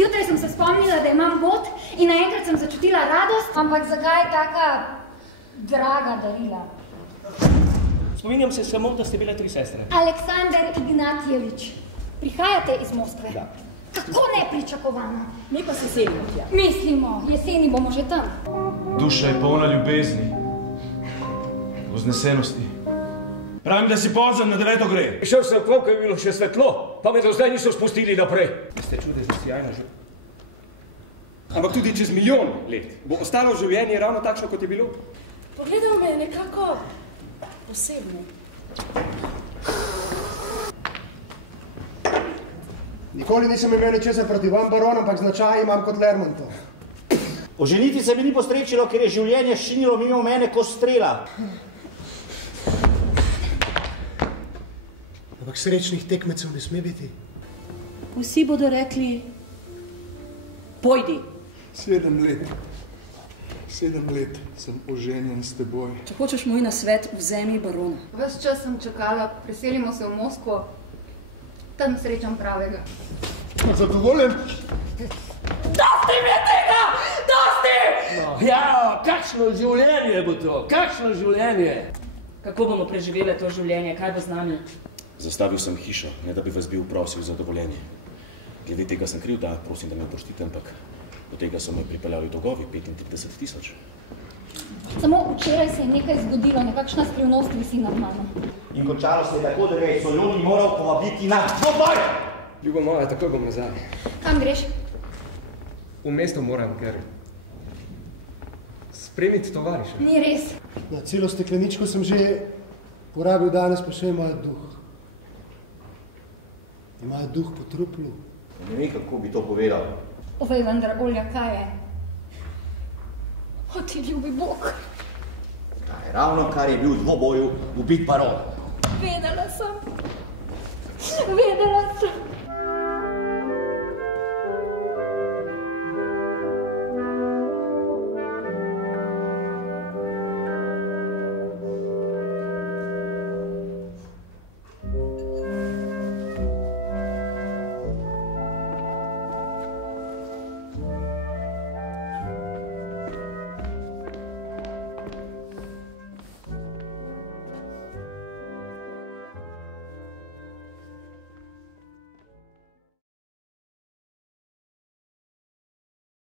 Zjutraj sem se spomnila, da imam bod in naenkrat sem začutila radost, ampak zakaj taka draga darila? Spominjam se samo, da ste bile 3 sestre. Aleksandar Ignatjevič, prihajate iz Moskve? Da. Kako nepričakovano? Mi pa se selimo tja. Mislimo, jeseni bomo že tam. Duša je polna ljubezni, vznesenosti. Pravim, da si pozem, na 9 gre. Šel sem k vam, ko je bilo še svetlo, pa me do zdaj niso spustili naprej. Ste čudežna, sjajna že. Ampak tudi čez milijon let bo ostalo življenje ravno takšno, kot je bilo. Pogledal me je nekako posebno. Nikoli nisem imel ničesar proti vam, baron, ampak značaj imam kot Lermontov. Oženiti se mi ni postrečilo, ker je življenje šinilo mimo mene kot strela. Ampak srečnih tekmecev ne sme biti. Vsi bodo rekli, pojdi. 7 let. 7 let sem oženjen s teboj. Če hočeš moj nasvet, vzemi barona. Ves čas sem čakala, preselimo se v Moskvo, tam srečam pravega. Zadovoljen? Dosti mi je tega! Dosti! No, ja, kakšno življenje bo to? Kakšno življenje? Kako bomo preživeli to življenje? Kaj bo z nami? Zastavil sem hišo, ne da bi vas bil prosil za dovoljenje. Glede tega sem kriv, da prosim, da me oprostite, ampak do tega so me pripeljali dolgovi, 35 000. Samo včeraj se je nekaj zgodilo, nekakšna skrivnost visi nad mano. In končalo se je tako, da je Solon moral povabiti na dvoboj! Ljubo moja, takoj bom nazaj. Kam greš? V mesto moram, ker spremiti tovariša. Ni res. Na celo stekleničko sem že porabil, danes pa še imajo duh. Imajo duh po truplu. Ne vem, kako bi to povedal. Ovej, vendar, Olja, kaj je? O, ti ljubi Bog. Ravno kar je bil v dvoboju ubit baron. Vedela sem. Vedela sem.